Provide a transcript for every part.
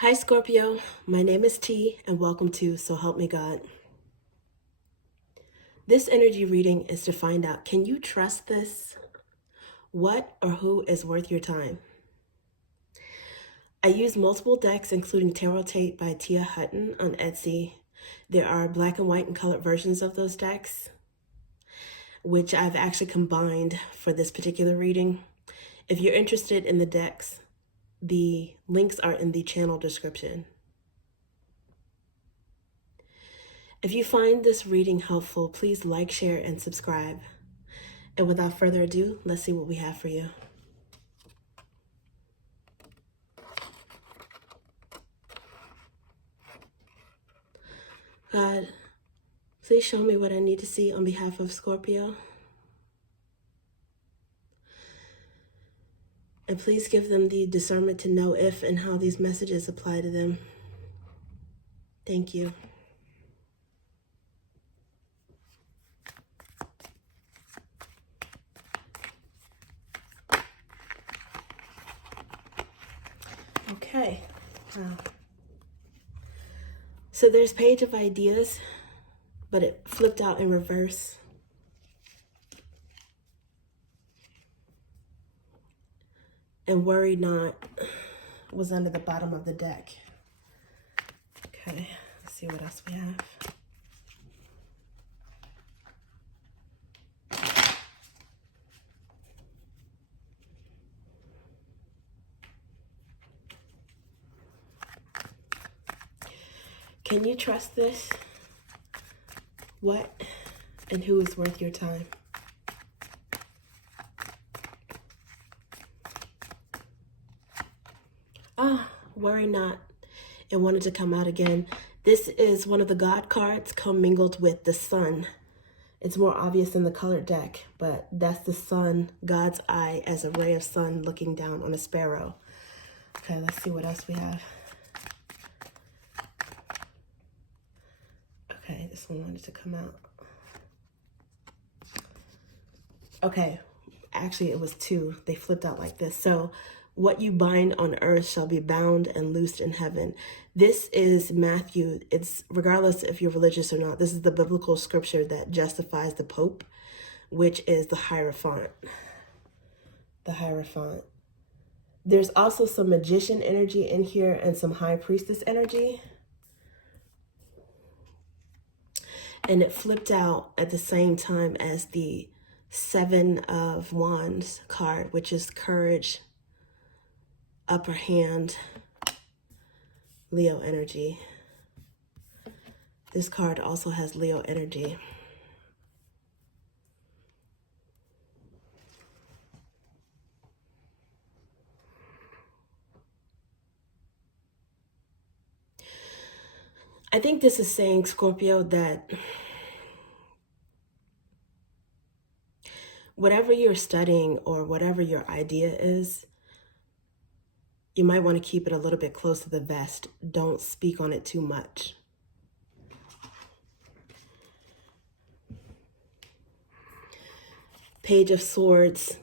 Hi Scorpio, my name is T and welcome to So Help Me God. This energy reading is to find out, can you trust this? What or who is worth your time? I use multiple decks including Tarot Tape by Tia Hutton on Etsy. There are black and white and colored versions of those decks, which I've actually combined for this particular reading. If you're interested in the decks, the links are in the channel description. If you find this reading helpful, please like, share, and subscribe. And without further ado, let's see what we have for you. God, please show me what I need to see on behalf of Scorpio. And please give them the discernment to know if and how these messages apply to them. Thank you. Okay. Wow. So there's Page of Ideas, but it flipped out in reverse. And Worry Not was under the bottom of the deck. Okay, let's see what else we have. Can you trust this? What and who is worth your time? Worry Not. It wanted to come out again. This is one of the God cards commingled with the sun. It's more obvious in the colored deck, but that's the sun, God's eye as a ray of sun looking down on a sparrow. Okay, let's see what else we have. Okay, this one wanted to come out. Okay, actually it was two. They flipped out like this. So, what you bind on earth shall be bound and loosed in heaven. This is Matthew. It's regardless if you're religious or not. This is the biblical scripture that justifies the Pope, which is the Hierophant. The Hierophant. There's also some magician energy in here and some high priestess energy. And it flipped out at the same time as the Seven of Wands card, which is courage, upper hand, Leo energy. This card also has Leo energy. I think this is saying, Scorpio, that whatever you're studying or whatever your idea is, you might want to keep it a little bit close to the vest. Don't speak on it too much. Page of Swords,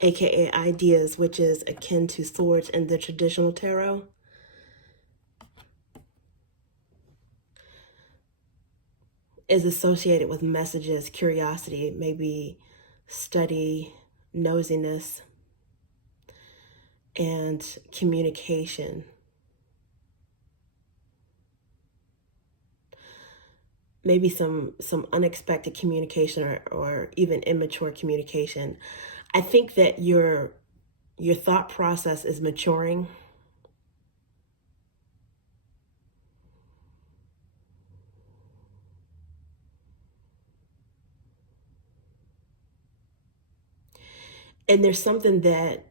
aka Ideas, which is akin to swords in the traditional tarot. Is associated with messages, curiosity, maybe study, nosiness, and communication. Maybe some unexpected communication or even immature communication. I think that your thought process is maturing. And there's something that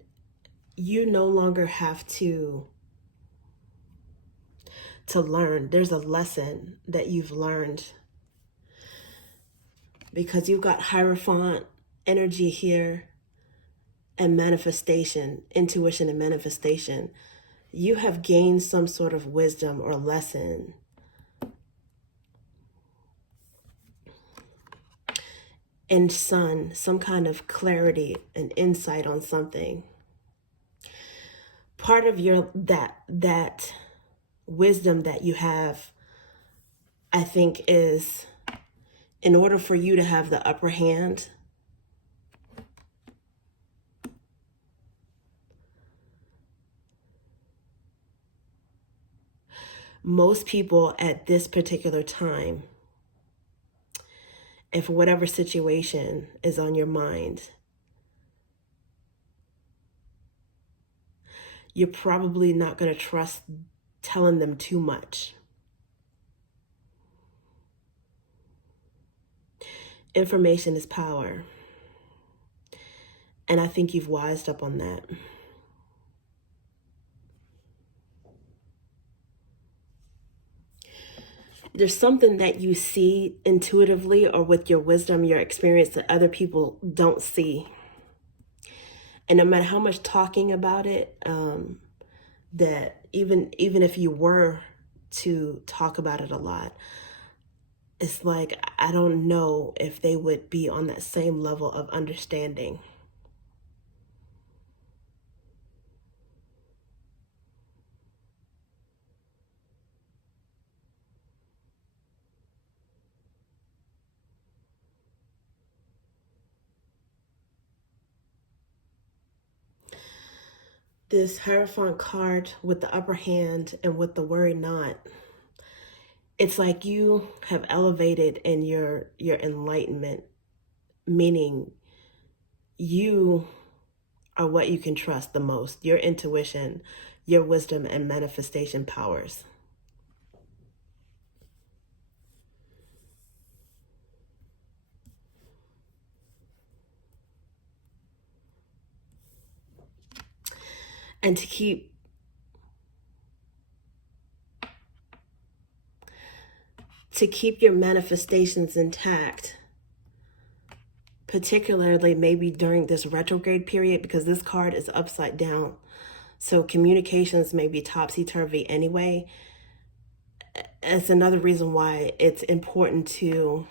you no longer have to learn. There's a lesson that you've learned because you've got Hierophant energy here and manifestation, intuition and manifestation. You have gained some sort of wisdom or lesson. And Sun, some kind of clarity and insight on something. Part of your that wisdom that you have, I think, is in order for you to have the upper hand, most people at this particular time, if whatever situation is on your mind, you're probably not going to trust telling them too much. Information is power. And I think you've wised up on that. There's something that you see intuitively or with your wisdom, your experience that other people don't see. And no matter how much talking about it, that even if you were to talk about it a lot, it's like, I don't know if they would be on that same level of understanding. This Hierophant card with the upper hand and with the worry not, it's like you have elevated in your enlightenment, meaning you are what you can trust the most, your intuition, your wisdom, and manifestation powers. And to keep your manifestations intact, particularly maybe during this retrograde period, because this card is upside down. So communications may be topsy-turvy anyway. It's another reason why it's important to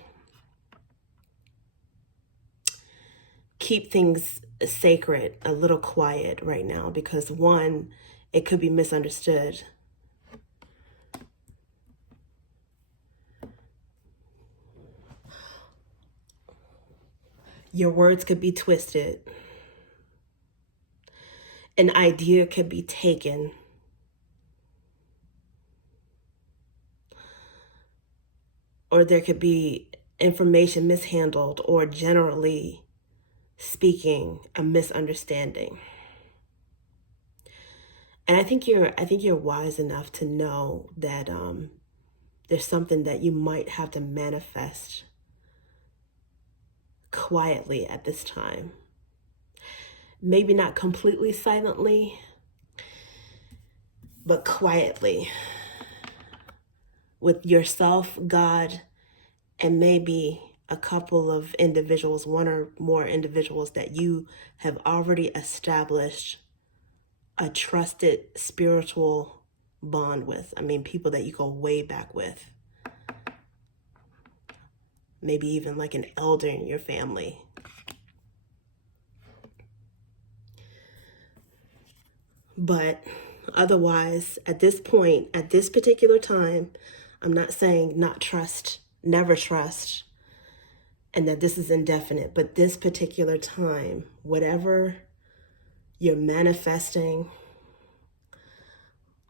keep things sacred, a little quiet right now, because one, it could be misunderstood. Your words could be twisted. An idea could be taken. Or there could be information mishandled, or generally speaking, a misunderstanding. And I think you're wise enough to know that there's something that you might have to manifest quietly at this time. Maybe not completely silently, but quietly, with yourself, God, and maybe a couple of individuals, one or more individuals that you have already established a trusted spiritual bond with. I mean, people that you go way back with. Maybe even like an elder in your family. But otherwise, at this point, at this particular time, I'm not saying not trust, never trust, and that this is indefinite, but this particular time, whatever you're manifesting,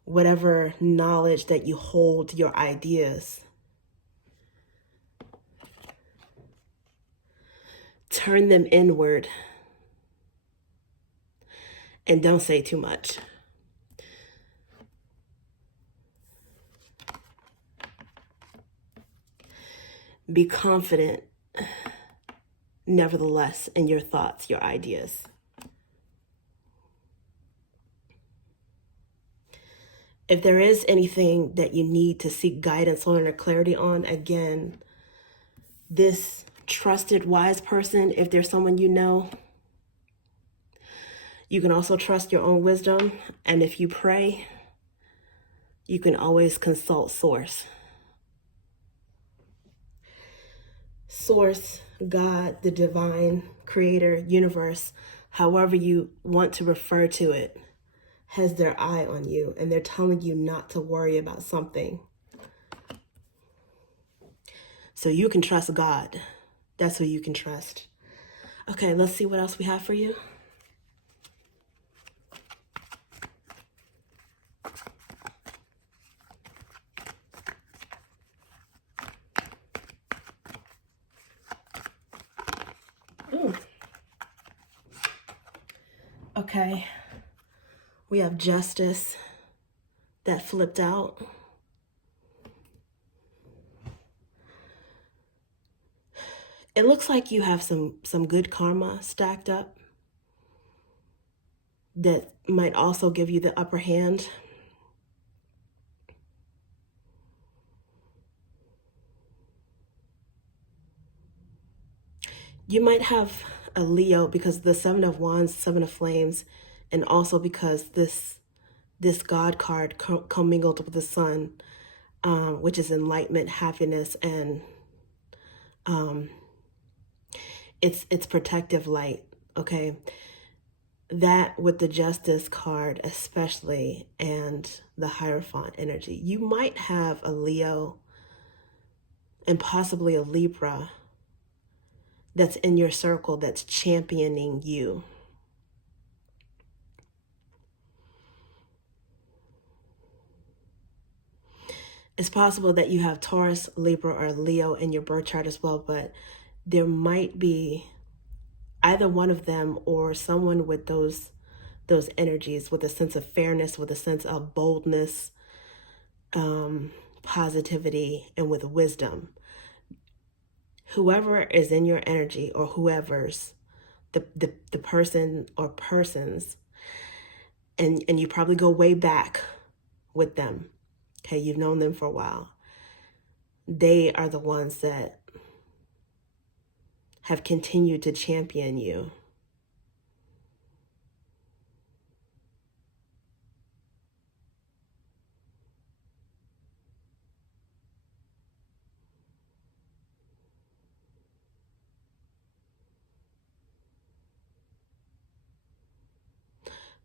whatever knowledge that you hold, your ideas, turn them inward and don't say too much. Be confident, nevertheless, in your thoughts, your ideas. If there is anything that you need to seek guidance on or clarity on, again, this trusted, wise person, if there's someone you know, you can also trust your own wisdom. And if you pray, you can always consult Source. Source, God, the divine creator, universe, however you want to refer to it. has their eye on you, and they're telling you not to worry about something. So you can trust God. That's who you can trust. Okay, let's see what else we have for you. Ooh. Okay, we have justice that flipped out. It looks like you have some good karma stacked up that might also give you the upper hand. You might have a Leo because the Seven of Wands, Seven of Flames, and also because this God card commingled with the Sun, which is enlightenment, happiness, and it's protective light. Okay, that with the Justice card especially, and the Hierophant energy, you might have a Leo and possibly a Libra that's in your circle that's championing you. It's possible that you have Taurus, Libra, or Leo in your birth chart as well, but there might be either one of them or someone with those energies, with a sense of fairness, with a sense of boldness, positivity, and with wisdom. Whoever is in your energy, or whoever's the person or persons, and you probably go way back with them. Okay, you've known them for a while. They are the ones that have continued to champion you.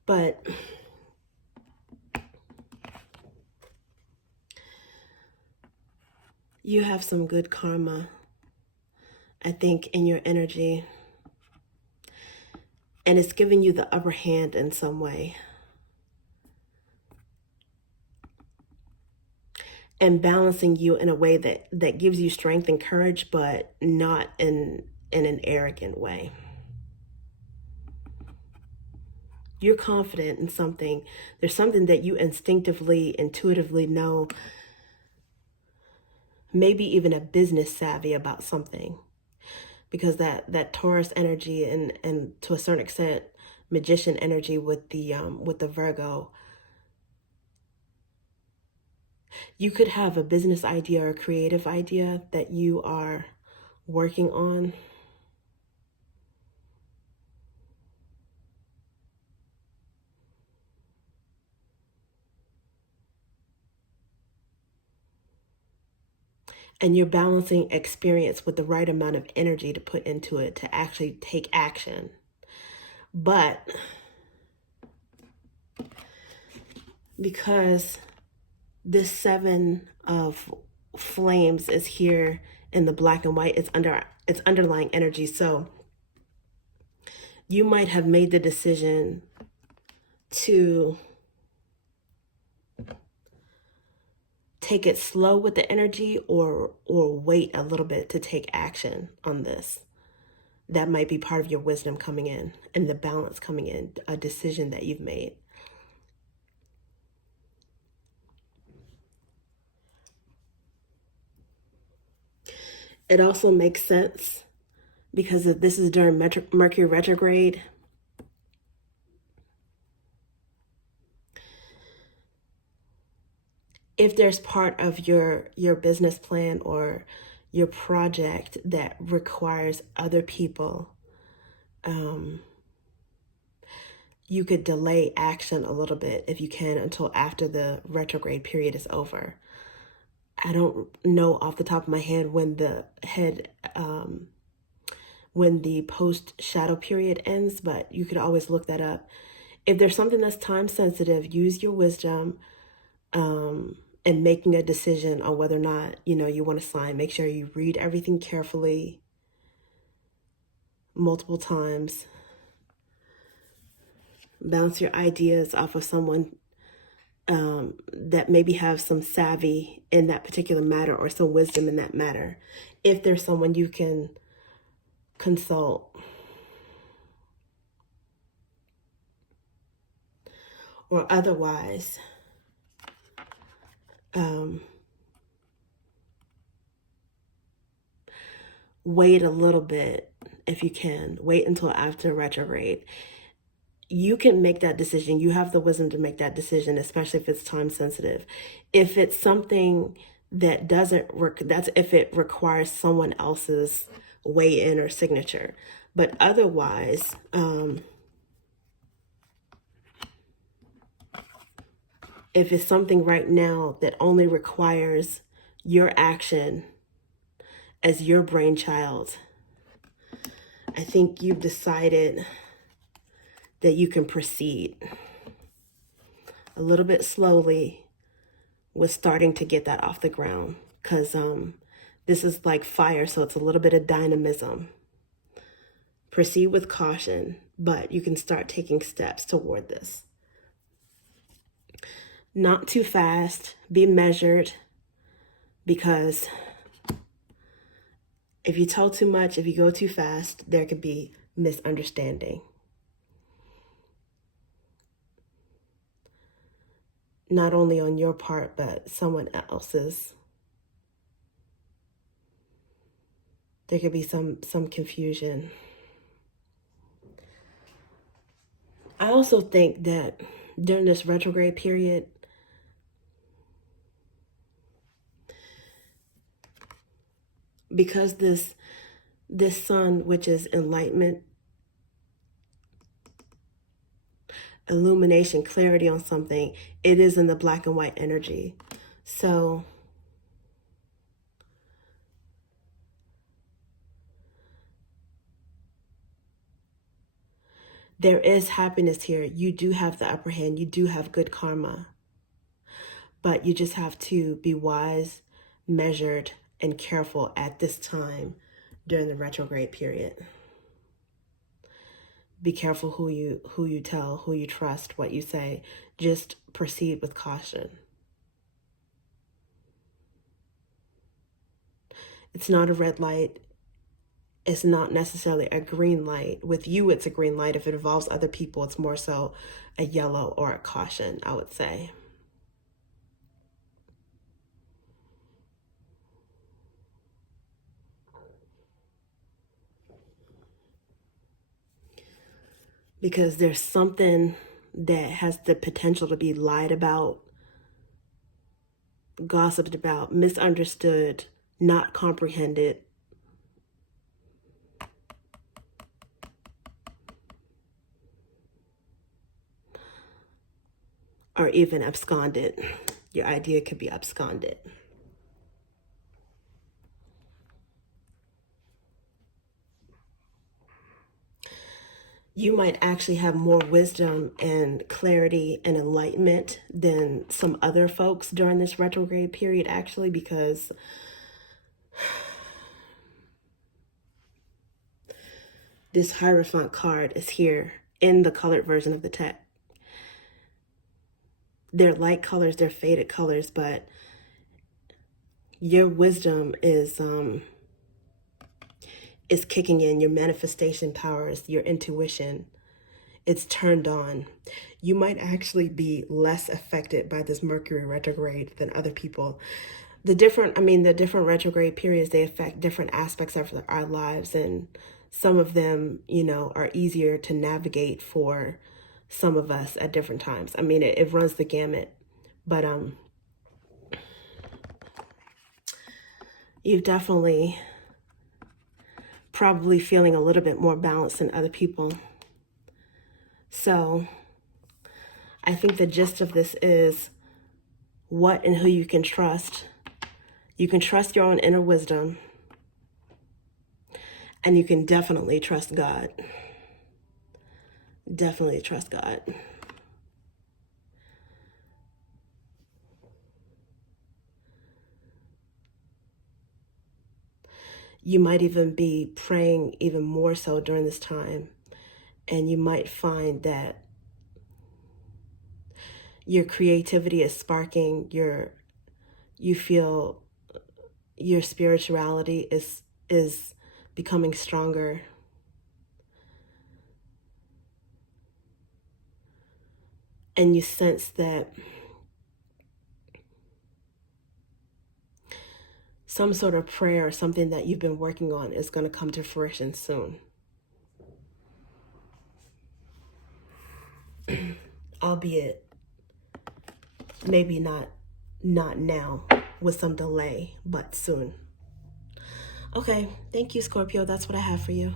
But you have some good karma, I think, in your energy. And it's giving you the upper hand in some way. And balancing you in a way that gives you strength and courage, but not in an arrogant way. You're confident in something. There's something that you instinctively, intuitively know, maybe even a business savvy about something, because that Taurus energy and to a certain extent magician energy with the Virgo, you could have a business idea or a creative idea that you are working on. And you're balancing experience with the right amount of energy to put into it to actually take action. But because this Seven of Flames is here in the black and white, it's underlying energy. So you might have made the decision to take it slow with the energy, or wait a little bit to take action on this. That might be part of your wisdom coming in, and the balance coming in, a decision that you've made. It also makes sense because this is during Mercury retrograde. If there's part of your business plan or your project that requires other people, you could delay action a little bit if you can until after the retrograde period is over. I don't know off the top of my head when when the post shadow period ends, but you could always look that up. If there's something that's time sensitive, use your wisdom in making a decision on whether or not, you want to sign. Make sure you read everything carefully, multiple times. Bounce your ideas off of someone that maybe have some savvy in that particular matter or some wisdom in that matter. If there's someone you can consult. Or otherwise, wait a little bit if you can. Wait until after retrograde. You can make that decision. You have the wisdom to make that decision, especially if it's time sensitive. If it's something that doesn't work, that's if it requires someone else's weigh in or signature. But otherwise, if it's something right now that only requires your action as your brainchild, I think you've decided that you can proceed a little bit slowly with starting to get that off the ground, because this is like fire, so it's a little bit of dynamism. Proceed with caution, but you can start taking steps toward this. Not too fast, be measured, because if you tell too much, if you go too fast, there could be misunderstanding. Not only on your part, but someone else's. There could be some confusion. I also think that during this retrograde period, because this sun, which is enlightenment, illumination, clarity on something, it is in the black and white energy. So there is happiness here. You do have the upper hand. You do have good karma. But you just have to be wise, measured, and careful at this time during the retrograde period. Be careful who you tell, who you trust, what you say. Just proceed with caution. It's not a red light. It's not necessarily a green light. With you, it's a green light. If it involves other people, it's more so a yellow or a caution, I would say. Because there's something that has the potential to be lied about, gossiped about, misunderstood, not comprehended, or even absconded. Your idea could be absconded. You might actually have more wisdom and clarity and enlightenment than some other folks during this retrograde period, actually, because this Hierophant card is here in the colored version of the deck. They're light colors, they're faded colors, but your wisdom is kicking in, your manifestation powers, your intuition. It's turned on. You might actually be less affected by this Mercury retrograde than other people. The different retrograde periods, they affect different aspects of our lives, and some of them, are easier to navigate for some of us at different times. It runs the gamut, but you've definitely probably feeling a little bit more balanced than other people. So I think the gist of this is what and who you can trust. You can trust your own inner wisdom, and you can definitely trust God. Definitely trust God. You might even be praying even more so during this time, and you might find that your creativity is sparking, you feel your spirituality is becoming stronger. And you sense that some sort of prayer or something that you've been working on is going to come to fruition soon. Albeit maybe not now, with some delay, but soon. Okay, thank you, Scorpio. That's what I have for you.